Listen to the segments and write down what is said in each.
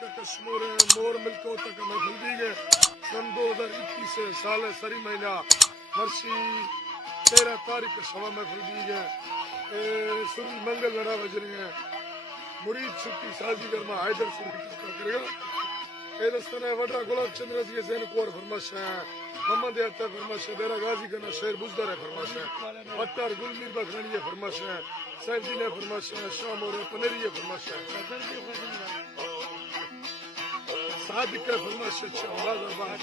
का कश्मीर मोर मिल्को तक महफिल दी गए सन 2021 से साल सरी महीना वर्षी 13 तारीख सवा महफिल दी गए सूरज मंगल लड़ा बज रहे हैं मुरीद छुट्टी साजी गर्मा हैदर सुरी करेगा ए दस्तने वडरा गुलाब चंद्र जी जैन कोर फरमाश है मोहम्मद अता फरमाश है देरा गाजी का शेर बुजदर है फरमाश है अत्तार गुलमीर बखरानी है फरमाश है साहिब जी ने फरमाश है शाम और पनेरी है फरमाश है सादिक का फरमाश है आवाज आवाज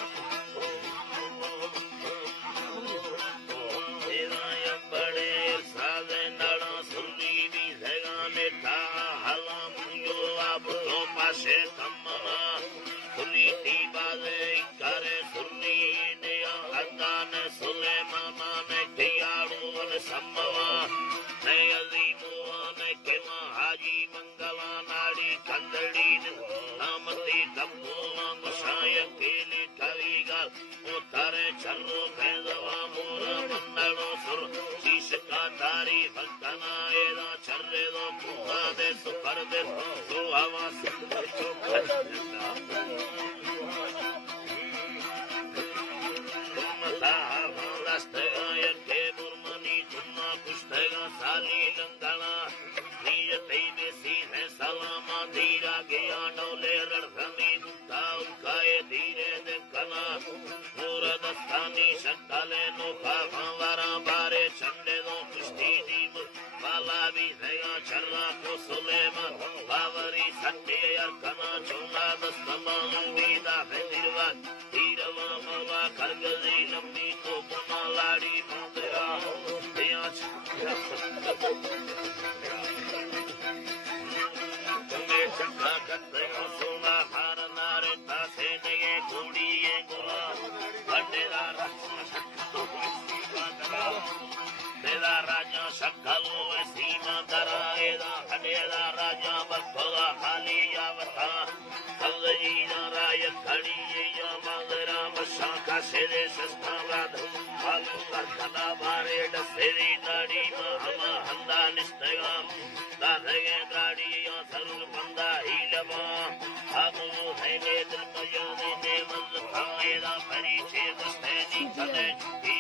He